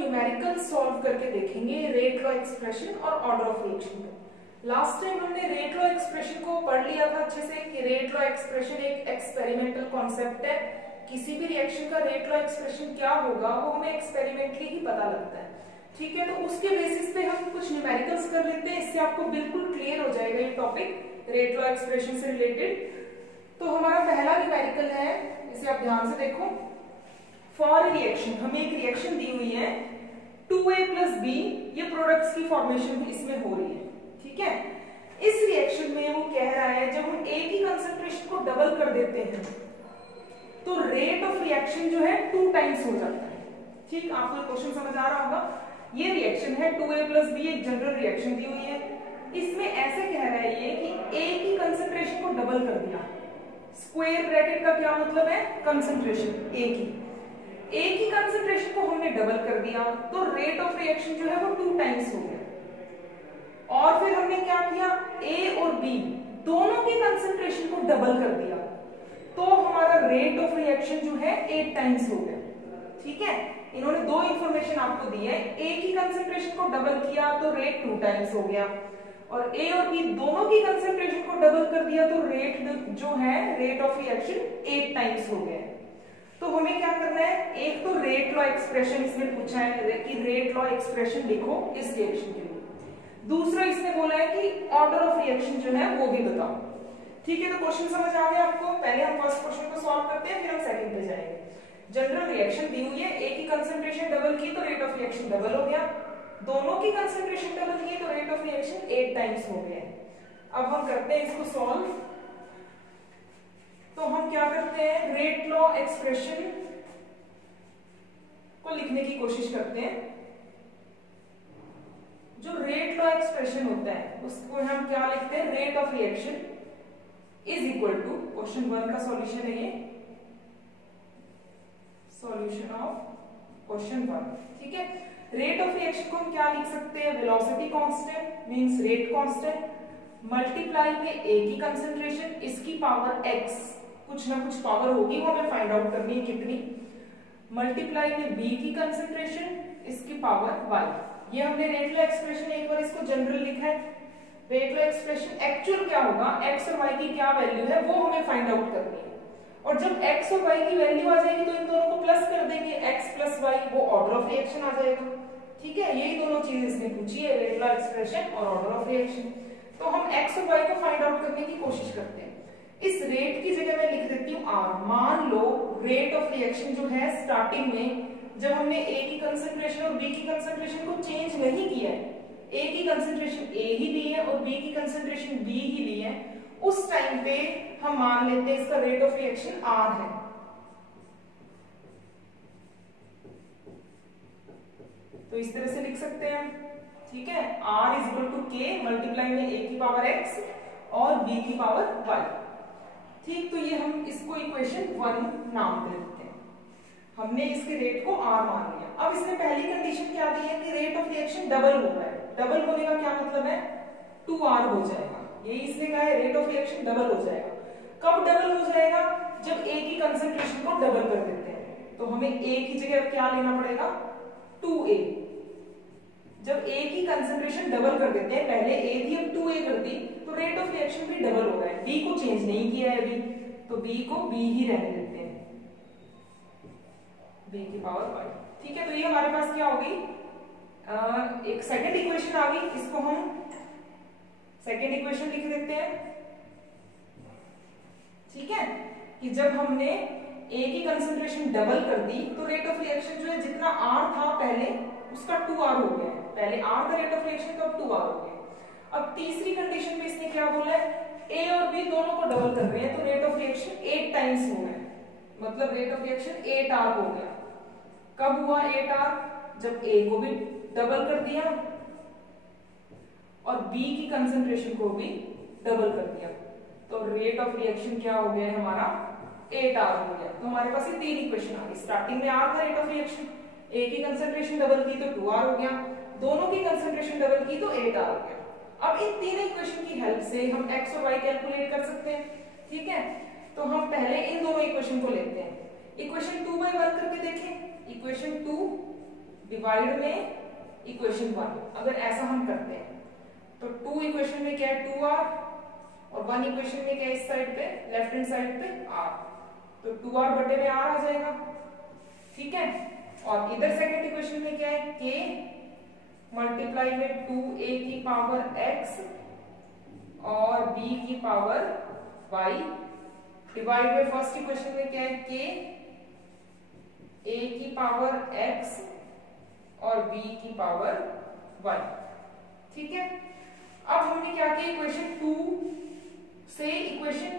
Numerical solve करके देखेंगे rate law expression और ऑर्डर ऑफ रिएक्शन का। लास्ट टाइम हमने रेट लॉ एक्सप्रेशन को पढ़ लिया था अच्छे से कि रेट लॉ एक्सप्रेशन एक एक्सपेरिमेंटल कॉन्सेप्ट है। किसी भी रिएक्शन का रेट लॉ एक्सप्रेशन क्या होगा वो हमें एक्सपेरिमेंटली ही पता लगता है। ठीक है, तो उसके बेसिस पे हम कुछ न्यूमेरिकल्स कर लेते हैं, इससे आपको बिल्कुल क्लियर हो जाएगा ये टॉपिक रेट लॉ एक्सप्रेशन से रिलेटेड। तो हमारा पहला न्यूमेरिकल है, इसे आप ध्यान से देखो। फॉर रिएक्शन, हमें एक रिएक्शन दी हुई है 2a + b, ये प्रोडक्ट्स की फॉर्मेशन भी इसमें हो रही है। ठीक है, इस रिएक्शन में वो कह रहा है जब हम a की कंसंट्रेशन को डबल कर देते हैं तो रेट ऑफ रिएक्शन जो है 2 टाइम्स हो जाता है। ठीक, आपको क्वेश्चन समझ आ रहा होगा। ये रिएक्शन है 2a + b, एक जनरल रिएक्शन दी हुई है। इसमें ऐसे कह रहा है ये कि a की कंसंट्रेशन को डबल कर दिया। स्क्वायर ब्रैकेट का क्या मतलब है? कंसंट्रेशन a की कंसंट्रेशन को हमने डबल कर दिया तो रेट ऑफ रिएक्शन जो है वो 2 टाइम्स हो गया। और फिर हमने क्या किया, a और b दोनों की कंसंट्रेशन को डबल कर दिया तो हमारा रेट ऑफ रिएक्शन जो है 8 टाइम्स हो गया। ठीक है, इन्होंने दो इंफॉर्मेशन आपको दी है, a की कंसंट्रेशन को डबल किया तो रेट 2 टाइम्स हो गया और a और b दोनों की कंसंट्रेशन को डबल कर दिया तो रेट जो है रेट ऑफ रिएक्शन 8 टाइम्स हो गया। तो हमें क्या करना है, एक तो रेट लॉ एक्सप्रेशन इसमें पूछा है कि रेट लॉ एक्सप्रेशन लिखो इस रिएक्शन के लिए। दूसरा इसने बोला है कि ऑर्डर ऑफ रिएक्शन जो है वो भी बताओ। ठीक है, तो क्वेश्चन समझ आ गया आपको। पहले हम फर्स्ट क्वेश्चन को सॉल्व करते हैं, फिर हम सेकंड पे जाएंगे। जनरल रिएक्शन दी हुई है, a की कंसंट्रेशन डबल की तो रेट ऑफ रिएक्शन डबल हो गया, दोनों की कंसंट्रेशन डबल की तो रेट ऑफ रिएक्शन 8 टाइम्स हो गया। अब हम करते हैं इसको सॉल्व। तो हम क्या करते हैं, रेट लॉ एक्सप्रेशन को लिखने की कोशिश करते हैं। जो रेट लॉ एक्सप्रेशन होता है उसको हम क्या लिखते हैं, rate of reaction is equal to, question 1 का सॉल्यूशन है ये, सॉल्यूशन ऑफ क्वेश्चन 1। ठीक है, रेट ऑफ रिएक्शन को हम क्या लिख सकते हैं, velocity constant means rate constant multiply में a की कंसंट्रेशन, इसकी पावर x, कुछ ना कुछ पावर होगी वो हमें फाइंड आउट करनी है कितनी, मल्टीप्लाई में b की कंसंट्रेशन, इसकी पावर y। ये हमने रेट लॉ एक्सप्रेशन, एक बार इसको जनरल लिखा है। रेट लॉ एक्सप्रेशन एक्चुअल क्या होगा, x और y की क्या वैल्यू है वो हमें फाइंड आउट करनी है। और जब x और y की वैल्यू आ जाएगी तो इन दोनों को प्लस कर देंगे, x + y, वो ऑर्डर ऑफ रिएक्शन आ जाएगा। ठीक है, यही दोनों चीज इसने पूछी है, रेट लॉ एक्सप्रेशन और ऑर्डर ऑफ रिएक्शन। तो हम x और y को फाइंड आउट करने की कोशिश करते हैं। इस रेट की जगह मैं लिख देती हूँ r। मान लो रेट ऑफ रिएक्शन जो है स्टार्टिंग में जब हमने a की कंसंट्रेशन और b की कंसंट्रेशन को चेंज नहीं किया है, a की कंसंट्रेशन a ही ली है और b की कंसंट्रेशन b ही ली है, उस टाइम पे हम मान लेते हैं इसका रेट ऑफ रिएक्शन r है। तो इस तरह से लिख सकते हैं। ठीक है, r = k मल्टीप्लाई में a की पावर x और b की पावर y। ठीक, तो ये हम इसको इक्वेशन 1 नाम दे देते हैं। हमने इसके रेट को r मान लिया। अब इसने पहली कंडीशन क्या दी है कि रेट ऑफ रिएक्शन डबल हो रहा है। डबल होने का क्या मतलब है, 2r हो जाएगा। यही इसने कहा है रेट ऑफ रिएक्शन डबल हो जाएगा। कब डबल हो जाएगा, जब a की कंसंट्रेशन को डबल कर देते हैं। तो हमें a की जगह क्या लेना पड़ेगा, 2a। जब a की कंसंट्रेशन डबल कर देते हैं, पहले a थी अब 2a कर दी, तो रेट ऑफ रिएक्शन भी डबल हो रहा है। b को चेंज नहीं किया है अभी, तो b को b ही रहने देते हैं, b की पावर y। ठीक है, तो ये हमारे पास क्या हो गई, एक सेकंड इक्वेशन आ गई। इसको हम सेकंड इक्वेशन लिख देते हैं। ठीक है, कि जब हमने a की कंसंट्रेशन डबल कर दी तो रेट ऑफ रिएक्शन जो है जितना r था पहले उसका 2r हो गया है। पहले r का रेट ऑफ रिएक्शन तो अब 2r हो गया। अब तीसरी कंडीशन में इसने क्या बोला है, a और b दोनों को डबल कर रहे हैं तो रेट ऑफ रिएक्शन 8 टाइम्स हो गया, मतलब रेट ऑफ रिएक्शन 8r हो गया। कब हुआ 8r, जब a को भी डबल कर दिया और b की कंसंट्रेशन को भी डबल कर दिया, तो रेट ऑफ रिएक्शन क्या हो गया हमारा, 8r हो गया। तो हमारे पास ये तीन इक्वेशन आ गई। स्टार्टिंग में r था रेट ऑफ रिएक्शन, a की कंसंट्रेशन डबल की तो 2r हो गया, दोनों की कंसंट्रेशन डबल की तो 8r हो गया। अब इन तीन इक्वेशन की हेल्प से हम x और y कैलकुलेट कर सकते हैं। ठीक है, तो हम पहले इन दोनों इक्वेशन को लेते हैं। इक्वेशन 2/1 करके देखें। इक्वेशन 2 डिवाइड में इक्वेशन 1। अगर ऐसा हम करते हैं तो 2 इक्वेशन में क्या है 2r, और 1 इक्वेशन में क्या है इस साइड पे लेफ्ट हैंड साइड पे r, तो 2r बटे में r आ जाएगा। ठीक है, और इधर सेकंड इक्वेशन में क्या है k मल्टीप्लाई में 2a की पावर x और b की पावर y, डिवाइड में फर्स्ट इक्वेशन में क्या है k a की पावर x और b की पावर y। ठीक है, अब हमने क्या किया इक्वेशन 2 से इक्वेशन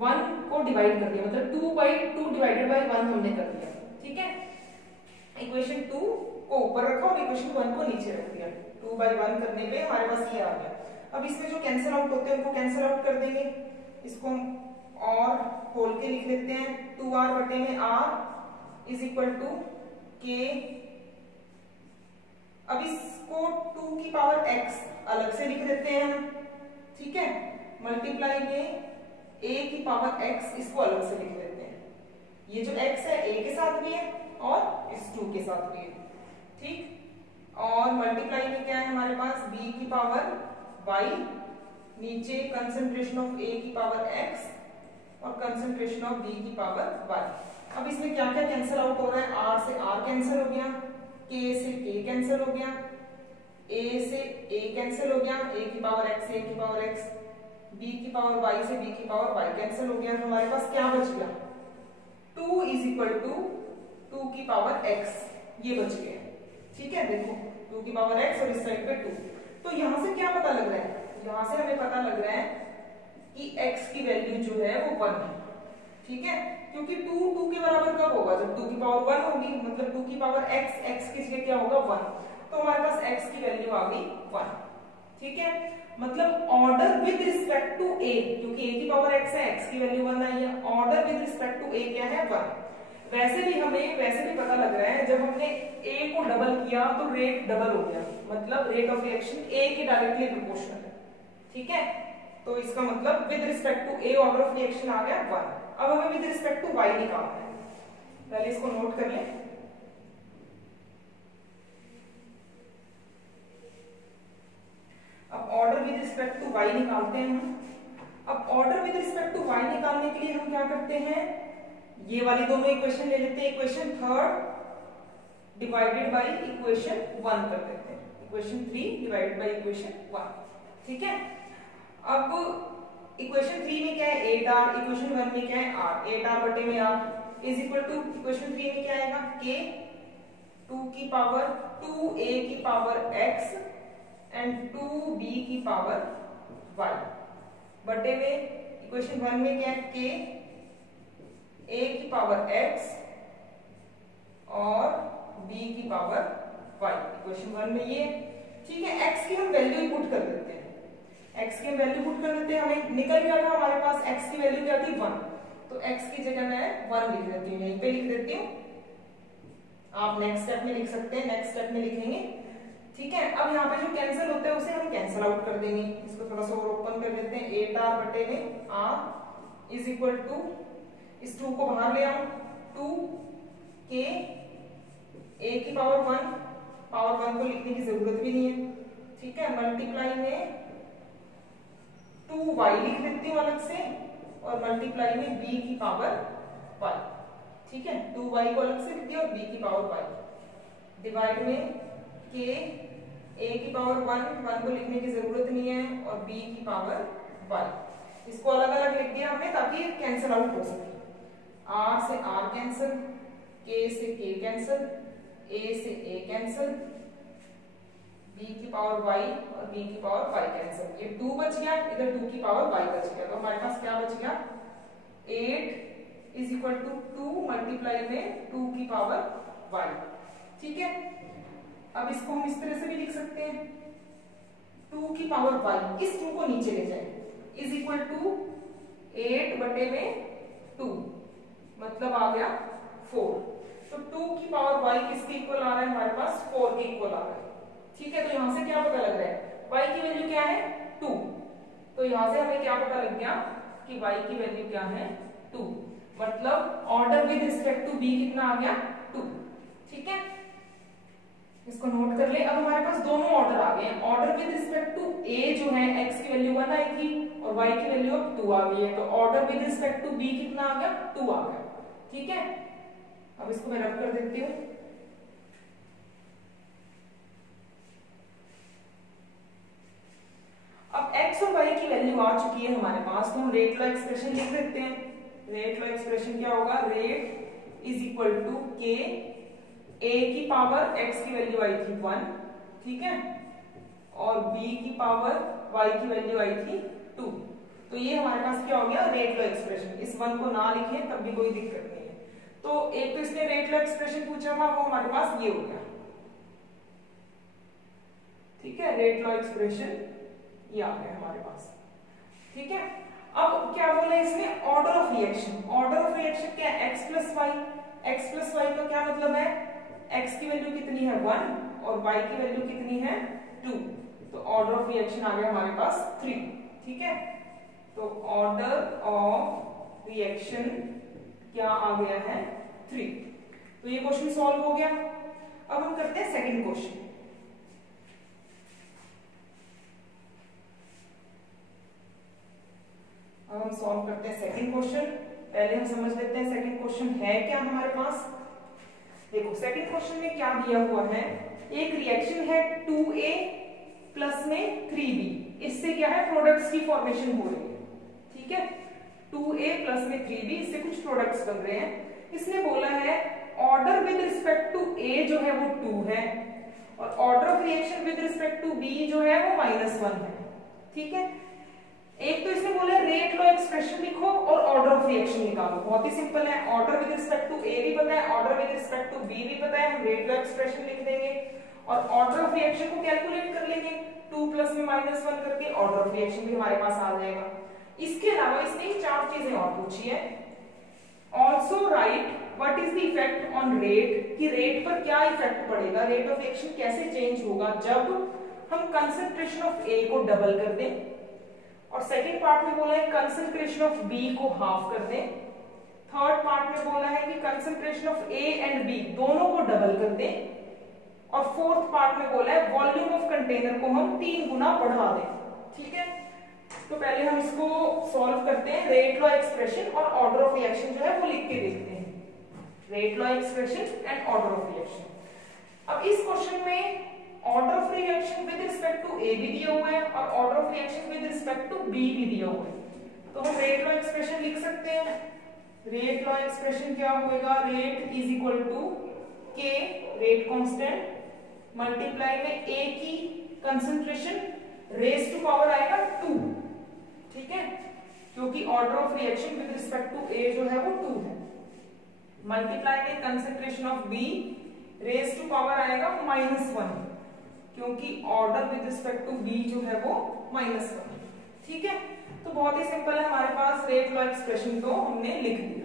1 को डिवाइड कर दिया, मतलब 2/2 डिवाइडेड बाय 1 हमने कर दिया। ठीक है, इक्वेशन 2 को ऊपर रखा और इक्वेशन 1 को नीचे रख दिया। 2/1 करने पे हमारे पास ये आ गया। अब इसमें जो कैंसिल आउट होते हैं उनको कैंसिल आउट कर देंगे। इसको और खोल के लिख लेते हैं 2r बटे में r is equal to k। अब इसको 2 की पावर x अलग से लिख देते हैं हम। ठीक है, मल्टीप्लाई में a की पावर x इसको अलग से लिख देते हैं। ये जो x है a के साथ भी है और इस 2 के साथ भी है। ठीक, और मल्टीप्लाई में क्या है हमारे पास b की पावर y, नीचे कंसंट्रेशन ऑफ a की पावर x और कंसंट्रेशन ऑफ b की पावर y। अब इसमें क्या क्या कैंसिल आउट हो रहा है, r से r कैंसिल हो गया, k से k कैंसिल हो गया, a से a कैंसिल हो गया, a की पावर x से a की पावर x, b की पावर y से b की पावर y कैंसिल हो गया। हमारे पास क्या बच गया 2 इज इक्वल टू 2 की पावर x, ये बच गया। ठीक है, देखो 2 की पावर x और इस साइड पे 2। तो यहां से क्या पता लग रहा है, यहां से हमें पता लग रहा है कि x की वैल्यू जो है वो 1 है। ठीक है, क्योंकि 2 के बराबर कब होगा, जब 2 की पावर 1 होगी, मतलब 2 की पावर x की जगह क्या होगा 1, तो हमारे पास x की वैल्यू आ गई 1। ठीक है, मतलब order with respect to a, क्योंकि a की पावर x है, x की वैल्यू 1 आई है, order with respect to a क्या है 1। वैसे भी पता लग रहा है जब हमने a को डबल किया तो रेट डबल हो गया, मतलब रेट ऑफ रिएक्शन a के डायरेक्टली प्रोपोर्शनल है। ठीक है, तो इसका मतलब with respect to a order of reaction आ गया 1। अब हमें विद रिस्पेक्ट टू y निकालना है, पहले इसको नोट कर लें। अब order with respect to y निकालते हैं हम। अब order with respect to y निकालने के लिए हम क्या करते हैं, ये वाली दोनों इक्वेशन ले लेते हैं, इक्वेशन 3 डिवाइडेड बाय इक्वेशन 1 कर देते हैं, इक्वेशन 3 डिवाइडेड बाय इक्वेशन 1। ठीक है, अब इक्वेशन 3 में क्या है 8r, इक्वेशन 1 में क्या है r, 8r बटे में r is equal to equation 3 में क्या आएगा k 2 की पावर 2a की पावर x एंड 2b की पावर y बटे में इक्वेशन 1 में क्या है k a की पावर x और b की पावर y, इक्वेशन 1 में ये। ठीक है, x की हम वैल्यू पुट कर देते हैं, x की हम वैल्यू पुट कर देते हैं, हमें निकल गया था हमारे पास x की वैल्यू क्या थी 1, तो x की जगह मैं 1 लिख देती हूँ, यहीं पे लिख देती हूँ। आप नेक्स्ट स्टेप में लिख सकते हैं, नेक्स्ट स्टेप में लिखेंगे। ठीक है, अब यहाँ पे जो कैंसिल होता है उसे हम कैंसिल आउट कर देंगे, इसको थोड़ा सा और ओपन कर देते हैं। 8r बटे में r इज इक्वल टू, इस 2 को बाहर ले आऊं, 2k a की पावर 1 को लिखने की जरूरत भी नहीं है। ठीक है, मल्टीप्लाई में 2y लिख देती हूँ अलग से और मल्टीप्लाई में b की पावर y। ठीक है, 2y को अलग से लिख दिया और b की पावर y, डिवाइड में k a की पावर 1 को लिखने की जरूरत नहीं है और b की पावर y, इसको अलग अलग लिख दिया हमने ताकि कैंसिल आउट हो सके। r से r कैंसिल, k से k कैंसिल, a से a कैंसिल, b की पावर y और b की पावर y कैंसिल, ये 2 बच गया, इधर 2 की पावर y बच गया, तो हमारे पास क्या बच गया 8 इज इक्वल टू 2 मल्टीप्लाई में 2 की पावर y। ठीक है, अब इसको हम इस तरह से भी लिख सकते हैं 2 की पावर y, इस 2 को नीचे ले जाएंगे, इज इक्वल टू 8 बटे में 2, मतलब आ गया 4। तो 2 की पावर y किसके इक्वल आ रहा है हमारे पास 4 के इक्वल आ रहा है। ठीक है, तो यहां से क्या पता लग रहा है y की वैल्यू क्या है 2, तो यहां से हमें क्या पता लग गया कि y की वैल्यू क्या है 2, मतलब order with respect to b कितना आ गया 2। ठीक है, इसको नोट कर ले। अब हमारे पास दोनों ऑर्डर आ गए हैं। Order with respect to A जो है x की वैल्यू 1 आई थी और y की वैल्यू अब 2 आ गई है, तो order with respect to b कितना आ गया, 2 आ गया। ठीक है, अब इसको मैं रब कर देती हूँ। अब x और y की वैल्यू आ चुकी है हमारे पास, तो हम रेट लॉ एक्सप्रेशन लिख देते हैं। रेट लॉ एक्सप्रेशन क्या होगा, रेट इज इक्वल टू के a की पावर x की वैल्यू आई थी 1, ठीक है, और b की पावर y की वैल्यू आई थी 2। तो ये हमारे पास क्या हो गया, रेट लॉ एक्सप्रेशन। इस 1 को ना लिखें तब भी कोई दिक्कत नहीं है। तो एक तो इसने रेट लॉ एक्सप्रेशन पूछा था, वो हमारे पास ये हो गया। ठीक है, रेट लॉ एक्सप्रेशन ये आ गया हमारे पास। ठीक है, अब क्या बोला इसने, order of reaction. Order of reaction क्या है, x plus y. X plus y का क्या मतलब है, x की वैल्यू कितनी है 1 और y की वैल्यू कितनी है 2, तो ऑर्डर ऑफ रिएक्शन आ गया हमारे पास 3। ठीक है, तो ऑर्डर ऑफ रिएक्शन क्या आ गया है 3। तो ये क्वेश्चन सॉल्व हो गया। अब हम करते हैं सेकंड क्वेश्चन। अब हम सॉल्व करते हैं सेकंड क्वेश्चन। पहले हम समझ लेते हैं सेकंड क्वेश्चन है क्या हमारे पास। देखो सेकंड क्वेश्चन में क्या दिया हुआ है, एक रिएक्शन है 2a प्लस में 3b, इससे क्या है प्रोडक्ट्स की फॉर्मेशन हो रही है। ठीक है, 2a प्लस में 3b, इससे कुछ प्रोडक्ट्स बन रहे हैं। इसने बोला है order with respect to a जो है वो 2 है और order of reaction with respect to b जो है वो -1 है। ठीक है, एक तो इसने बोला रेट लॉ एक्सप्रेशन लिखो और ऑर्डर ऑफ रिएक्शन निकालो। बहुत ही सिंपल है, order with respect to A भी पता है, order with respect to B भी पता है, हम रेट लॉ एक्सप्रेशन लिख देंगे और ऑर्डर ऑफ रिएक्शन को कैलकुलेट कर लेंगे। 2 प्लस में -1 करके ऑर्डर ऑफ रिएक्शन भी हमारे पास आ जाएगा। इसके अलावा इसने 4 चीजें और पूछी है। Also right what is the effect on rate, कि रेट पर क्या इफेक्ट पड़ेगा, रेट ऑफ रिएक्शन कैसे चेंज होगा जब हम कंसंट्रेशन ऑफ ए को डबल कर दें। और सेकंड पार्ट में बोला है कंसंट्रेशन ऑफ बी को हाफ कर दें। थर्ड पार्ट में बोला है कि concentration of A and B दोनों को डबल कर दें। और फोर्थ पार्ट में बोला है वॉल्यूम ऑफ कंटेनर को हम 3 गुना बढ़ा दें। ठीक है, तो पहले हम इसको सॉल्व करते हैं। रेट लॉ एक्सप्रेशन और ऑर्डर ऑफ रिएक्शन जो है वो लिख के देखते हैं। Rate law expression and order of reaction. अब इस क्वेश्चन में order of reaction with respect to A भी दिया हुआ है और order of reaction with respect to B भी दिया हुआ है। तो हम रेट लॉ एक्सप्रेशन लिख सकते हैं। रेट लॉ एक्सप्रेशन क्या होगा, रेट इज इक्वल टू के रेट कांस्टेंट मल्टीप्लाई में ए की कंसंट्रेशन रेज टू पावर आएगा 2। ठीक है, क्योंकि order of reaction with respect to A जो है वो 2 है, मल्टीप्लाई में concentration of B raise to power आएगा -1, क्योंकि order with respect to B जो है वो -1। ठीक है, तो बहुत ही सिंपल है, हमारे पास रेट लॉ एक्सप्रेशन को हमने लिख दिया।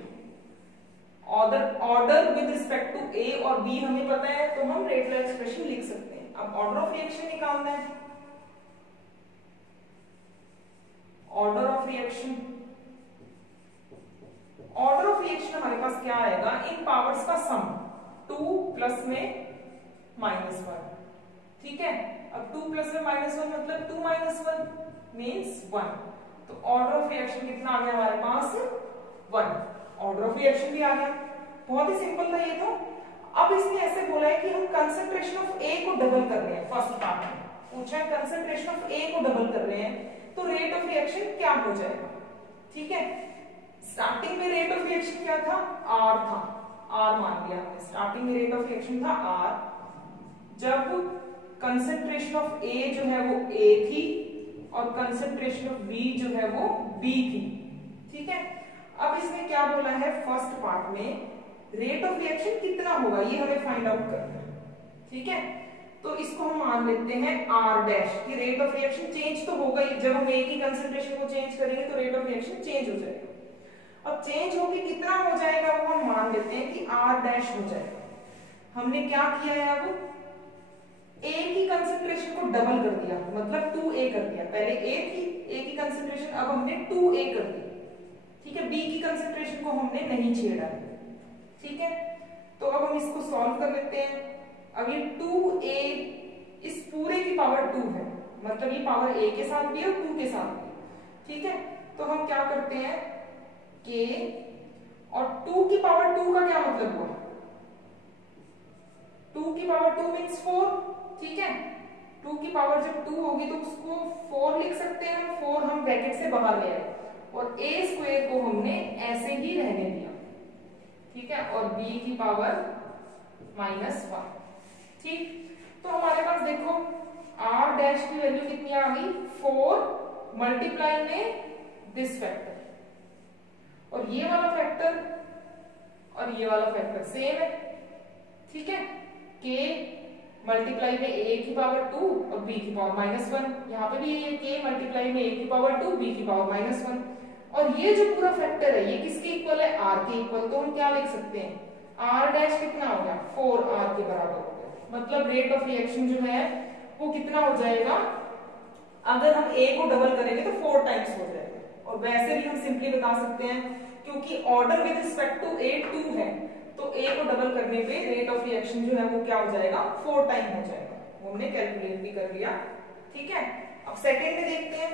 ऑर्डर विद रिस्पेक्ट टू ए और बी हमें पता है, तो हम रेट लॉ एक्सप्रेशन लिख सकते हैं। अब ऑर्डर ऑफ रिएक्शन निकालना है। Order of reaction, order of reaction हमारे पास क्या आएगा, इन पावर्स का सम 2 प्लस में -1। ठीक है, अब 2 प्लस में -1 मतलब 2 - 1 मीन्स 1। तो ऑर्डर ऑफ रिएक्शन कितना आ गया हमारे पास 1। ऑर्डर ऑफ रिएक्शन भी आ गया, बहुत ही सिंपल था ये तो। अब इसने ऐसे बोला है कि हम कंसंट्रेशन ऑफ ए को डबल कर रहे हैं। फर्स्ट पार्ट में पूछा है कंसंट्रेशन ऑफ ए को डबल कर रहे हैं, तो रेट ऑफ रिएक्शन क्या हो जाएगा। ठीक है, स्टार्टिंग में रेट ऑफ रिएक्शन क्या था, आर था, आर मान लिया हमने। स्टार्टिंग में रेट ऑफ रिएक्शन था आर, जब कंसंट्रेशन ऑफ ए जो है वो ए थी और कंसंट्रेशन ऑफ बी जो है वो बी थी। ठीक है, अब इसने क्या बोला है फर्स्ट पार्ट में रेट ऑफ रिएक्शन कितना होगा ये हमें फाइंड आउट करना है। ठीक है, तो इसको हम मान लेते हैं आर डैश की रेट ऑफ रिएक्शन चेंज तो होगा ही। जब हम ए की कंसंट्रेशन को चेंज करेंगे तो रेट ऑफ रिएक्शन चेंज हो जाएगा। अब चेंज होके कितना हो जाएगा वो हम मान लेते हैं कि आर डैश हो जाएगा। हमने क्या किया है, अब ए की कंसंट्रेशन को डबल कर दिया, मतलब 2a कर दिया। पहले ए थी, ए की कंसंट्रेशन, अब हमने 2a कर दी। ठीक है, बी की कंसंट्रेशन को हमने नहीं छेड़ा। ठीक है, तो अब हम इसको सॉल्व कर लेते हैं। अब ये 2a इस पूरे की पावर 2 है, मतलब ये पावर a के साथ भी है और 2 के साथ भी, ठीक है। तो हम क्या करते हैं k और 2 की पावर 2 का क्या मतलब हुआ, 2 की पावर 2 मीन्स 4, ठीक है। 2 की पावर जब 2 होगी तो उसको 4 लिख सकते हैं हम, 4 हम ब्रैकेट से बाहर ले आए और a स्क्वायर को हमने ऐसे ही रहने दिया, ठीक है, और b की पावर -1, ठीक। तो हमारे पास देखो r डैश की वैल्यू कितनी आ गई, 4 मल्टीप्लाई में दिस फैक्टर, और ये वाला फैक्टर और ये वाला फैक्टर सेम है, ठीक है। k मल्टीप्लाई में a की पावर 2 और b की पावर -1, यहाँ पे भी ये k मल्टीप्लाई में a की पावर 2 b की पावर -1, और ये जो पूरा फैक्टर है ये किसके इक्वल है, r के इक्वल। तो हम क्या लिख सकते हैं, r डैश कितना हो गया, 4r के बराबर हो गया, मतलब रेट ऑफ रिएक्शन जो है वो कितना हो जाएगा, अगर हम a को डबल करेंगे तो 4 टाइम्स हो जाएगा, और वैसे भी हम सिंपली बता सकते हैं क्योंकि order with respect to a 2 है, तो a को डबल करने पे रेट ऑफ रिएक्शन जो है वो क्या हो जाएगा, 4 टाइम हो जाएगा, वो हमने कैलकुलेट भी कर लिया, ठीक है। अब सेकेंड में देखते हैं,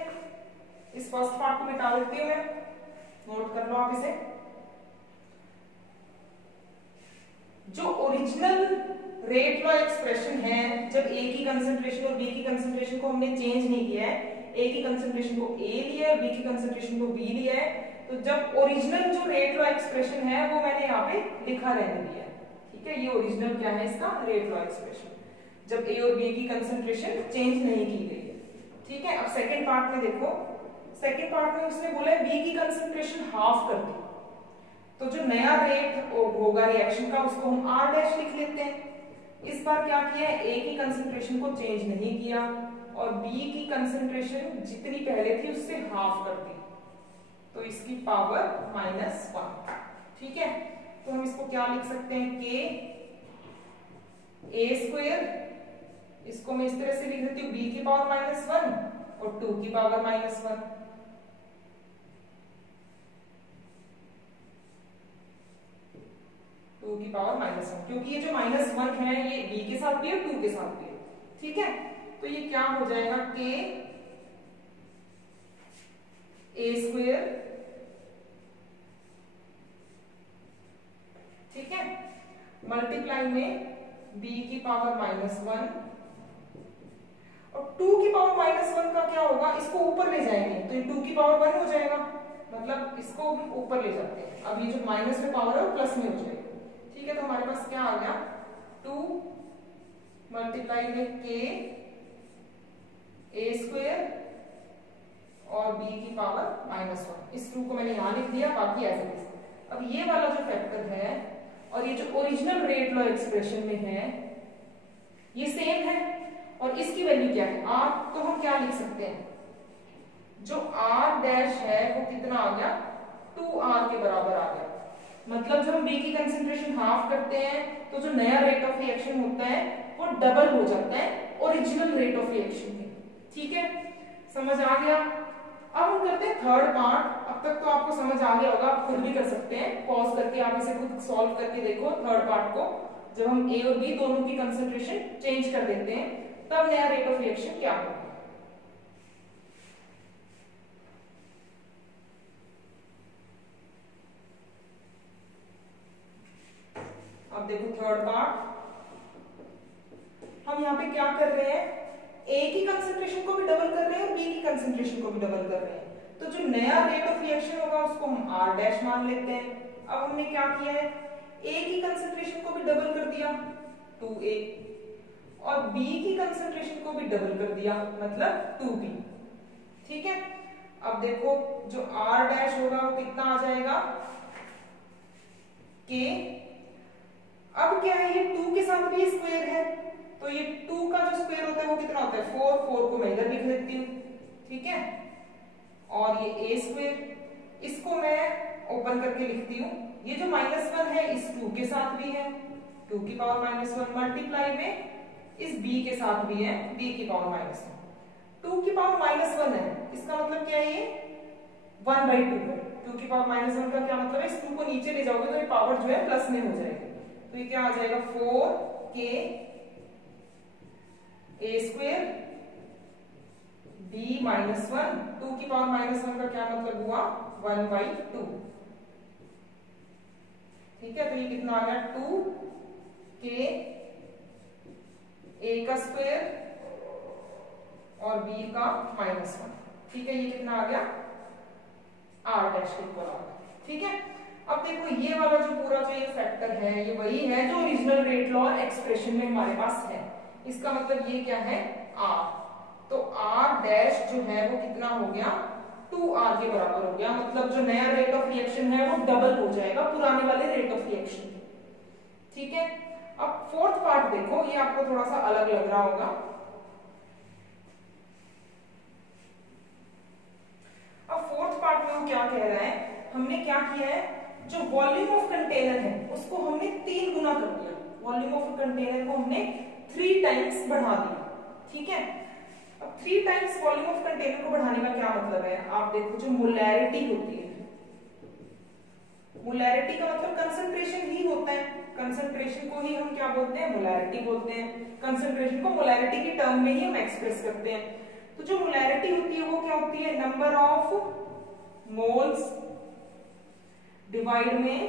इस फर्स्ट पार्ट को मिटा देती हूं मैं, नोट कर लो आप इसे। जो ओरिजिनल रेट लॉ एक्सप्रेशन है, जब a की कंसंट्रेशन और b की कंसंट्रेशन को हमने चेंज नहीं किया है, a की कंसंट्रेशन को a लिया है, b की कंसंट्रेशन को b लिया है, तो जब ओरिजिनल जो रेट लॉ एक्सप्रेशन है वो मैंने यहाँ पे लिखा रहने दिया है, ठीक है। ये ओरिजिनल क्या है इसका, रेट लॉ एक्सप्रेशन, जब a और b की कंसंट्रेशन चेंज नहीं की गई है, ठीक है। अब सेकेंड पार्ट में देखो, सेकेंड पार्ट में उसने बोला है b की कंसंट्रेशन हाफ कर दी, तो जो नया रेट होगा रिएक्शन का उसको हम r डैश लिख लेते हैं। इस बार क्या किया है, a की कंसंट्रेशन को चेंज नहीं किया और b की कंसंट्रेशन जितनी पहले थी उससे हाफ कर दी, तो इसकी पावर -1, ठीक है। तो हम इसको क्या लिख सकते हैं, k a स्क्वायर, इसको मैं इस तरह से लिख देती हूँ b की पावर -1 और 2 की पावर -1, की पावर -1, क्योंकि ये जो -1 है ये b के साथ भी है 2 के साथ भी है, ठीक है। तो ये क्या हो जाएगा, k a स्क्वायर, ठीक है, मल्टीप्लाई में b की पावर -1 और 2 की पावर -1 का क्या होगा, इसको ऊपर ले जाएंगे तो ये 2 की पावर 1 हो जाएगा, मतलब इसको हम ऊपर ले जाते हैं, अब ये जो माइनस में पावर है वो प्लस में हो जाएगा, ठीक है। तो हमारे पास क्या आ गया, 2 मल्टीप्लाई में k a स्क्वायर और b की पावर -1, इस 2 को मैंने यहां लिख दिया, बाकी ऐसे ही। अब ये वाला जो फैक्टर है और ये जो ओरिजिनल रेट लॉ एक्सप्रेशन में है ये सेम है, और इसकी वैल्यू क्या है, r, तो हम क्या लिख सकते हैं, जो r डैश है वो कितना आ गया, 2r के बराबर आ गया, मतलब जब हम b की कंसंट्रेशन हाफ करते हैं तो जो नया रेट ऑफ रिएक्शन होता है वो डबल हो जाता है ओरिजिनल रेट ऑफ रिएक्शन के, ठीक है, समझ आ गया। अब हम करते हैं थर्ड पार्ट, अब तक तो आपको समझ आ गया होगा, आप खुद भी कर सकते हैं, पॉज करके आप इसे खुद सॉल्व करके देखो थर्ड पार्ट को, जब हम a और b दोनों की कंसंट्रेशन चेंज कर देते हैं तब नया रेट ऑफ रिएक्शन क्या होगा। अब देखो थर्ड पार्ट, हम यहाँ पे क्या कर रहे हैं, a की कंसंट्रेशन को भी डबल कर रहे हैं और b की कंसंट्रेशन को भी डबल कर रहे हैं, तो जो नया रेट ऑफ रिएक्शन होगा उसको हम r डैश मान लेते हैं। अब हमने क्या किया है, a की कंसंट्रेशन को भी डबल कर दिया 2a और b की कंसंट्रेशन को भी डबल कर दिया मतलब 2b, ठीक है। अब देखो जो r डैश होगा वो कितना आ जाएगा, k, अब क्या है, ये 2 के साथ भी स्क्वायर है, तो ये 2 का जो स्क्वायर होता है वो कितना होता है, 4 को मैं इधर लिख देती हूँ, ठीक है, और ये a स्क्वायर, इसको मैं ओपन करके लिखती हूँ, ये जो -1 है इस 2 के साथ भी है, 2 की पावर -1 मल्टीप्लाई में इस b के साथ भी है, b की पावर -1, 2 की पावर -1 है, इसका मतलब क्या है, ये 1/2 है, 2 की पावर -1 का क्या मतलब है, इस 2 को नीचे ले जाओगे तो ये पावर जो है प्लस में हो जाएगी, तो ये क्या आ जाएगा 4k ए स्क्वेयर बी माइनस 1, 2 की पावर माइनस 1 का क्या मतलब हुआ 1/2। ठीक है, तो ये कितना आ गया 2 के ए का स्क्वायर और बी का माइनस 1। ठीक है, ये कितना आ गया आर डैश के इक्वल आ गया। ठीक है, अब देखो ये वाला जो पूरा जो ये फैक्टर है ये वही है जो ओरिजिनल रेट लॉ एक्सप्रेशन में हमारे पास है। इसका मतलब ये क्या है आर, तो आर डैश जो है वो कितना हो गया 2r के बराबर हो गया। मतलब जो नया रेट ऑफ रिएक्शन है वो डबल हो जाएगा पुराने वाले रेट ऑफ रिएक्शन के। ठीक है, अब फोर्थ पार्ट देखो, ये आपको थोड़ा सा अलग लग रहा होगा। अब फोर्थ पार्ट में वो क्या कह रहा है, हमने क्या किया है जो वॉल्यूम ऑफ कंटेनर है उसको हमने 3 गुना कर दिया। वॉल्यूम ऑफ कंटेनर को हमने 3 टाइम्स बढ़ा दिया। ठीक है, अब 3 टाइम्स वॉल्यूम ऑफ कंटेनर को बढ़ाने का क्या मतलब है, आप देखो जो मोलैरिटी होती है, मोलैरिटी का मतलब कंसंट्रेशन ही होता है। कंसंट्रेशन को ही हम क्या बोलते हैं मोलैरिटी बोलते हैं। कंसंट्रेशन को मोलैरिटी के टर्म में ही हम एक्सप्रेस करते हैं। तो जो मोलैरिटी होती है वो क्या होती है नंबर ऑफ मोल्स डिवाइड में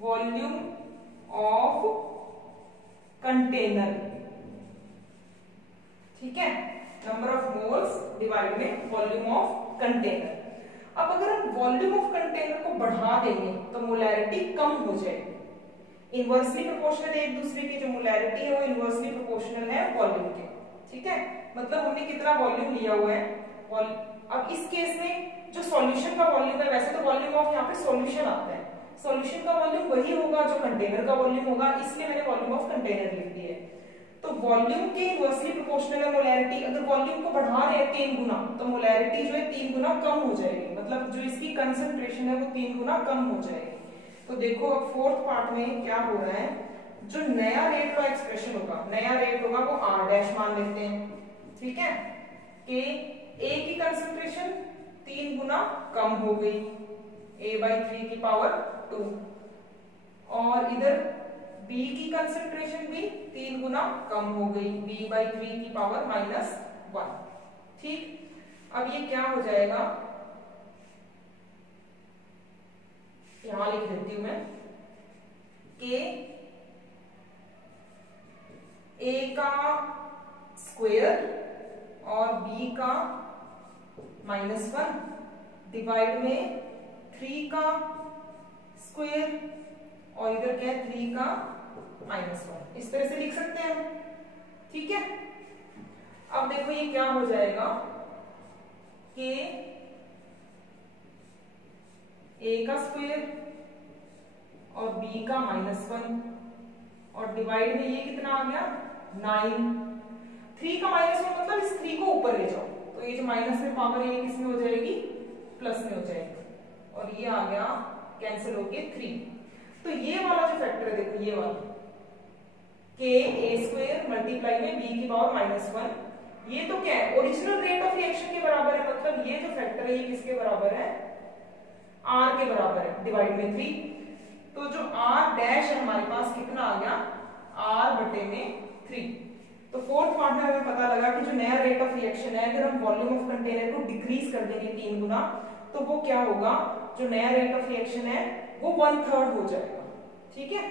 वॉल्यूम ऑफ कंटेनर। ठीक है, नंबर ऑफ मोल्स डिवाइड में वॉल्यूम ऑफ कंटेनर। अब अगर हम वॉल्यूम ऑफ कंटेनर को बढ़ा देंगे तो मोलैरिटी कम हो जाएगी। इनवर्सली प्रोपोर्शनल एक दूसरे की जो मोलैरिटी है वो इनवर्सली प्रोपोर्शनल है वॉल्यूम के। ठीक है, मतलब हमने कितना वॉल्यूम लिया हुआ है। अब इस केस में जो सॉल्यूशन का वॉल्यूम है, वैसे तो वॉल्यूम ऑफ यहाँ पे सॉल्यूशन आता है, सॉल्यूशन का वॉल्यूम वही होगा जो कंटेनर का वॉल्यूम होगा, इसलिए मैंने वॉल्यूम ऑफ कंटेनर लिख दिया है। तो वॉल्यूम के इनवर्सली प्रोपोर्शनल है मोलैरिटी। अगर वॉल्यूम को बढ़ा रहे 3 गुना तो मोलैरिटी जो है 3 गुना कम हो जाएगी, मतलब जो इसकी कंसंट्रेशन है वो 3 गुना कम हो जाएगी। तो देखो अब फोर्थ पार्ट में क्या हो रहा है, जो नया रेट का एक्सप्रेशन होगा, नया रेट होगा वो आर डैश मान लेते हैं। ठीक है, कि ए की कंसंट्रेशन 3 गुना कम हो गई, a/3 की पावर 2, और इधर बी की कंसंट्रेशन भी 3 गुना कम हो गई, b/3 की पावर -1। ठीक, अब ये क्या हो जाएगा, यहां लिख देती हूं मैं कि a का स्क्वायर और b का -1 डिवाइड में 3 का स्क्वायर और इधर क्या है 3 का -1, इस तरह से लिख सकते हैं। ठीक है, अब देखो ये क्या हो जाएगा कि a का स्क्वायर और b का -1 और डिवाइड में ये कितना आ गया 9। 3 का -1 मतलब इस 3 को ऊपर ले जाओ तो ये जो माइनस में पावर है ये किस में हो जाएगी प्लस में हो जाएगी, और ये आ गया कैंसिल होके 3। तो ये वाला जो फैक्टर है देखो ये वाला के ए स्क्वायर मल्टीप्लाई में b की पावर -1, ये तो क्या है ओरिजिनल रेट ऑफ रिएक्शन के बराबर है। मतलब ये जो फैक्टर है ये किसके बराबर है r के बराबर है डिवाइड में 3। तो जो r डैश है हमारे पास कितना आ गया r/3। तो फोर्थ पार्ट में हमें पता लगा कि जो नया रेट ऑफ रिएक्शन है अगर हम वॉल्यूम ऑफ कंटेनर को डिक्रीज कर देंगे 3 गुना तो वो क्या होगा, जो नया रेट ऑफ रिएक्शन है वो 1/3 हो जाएगा। ठीक है,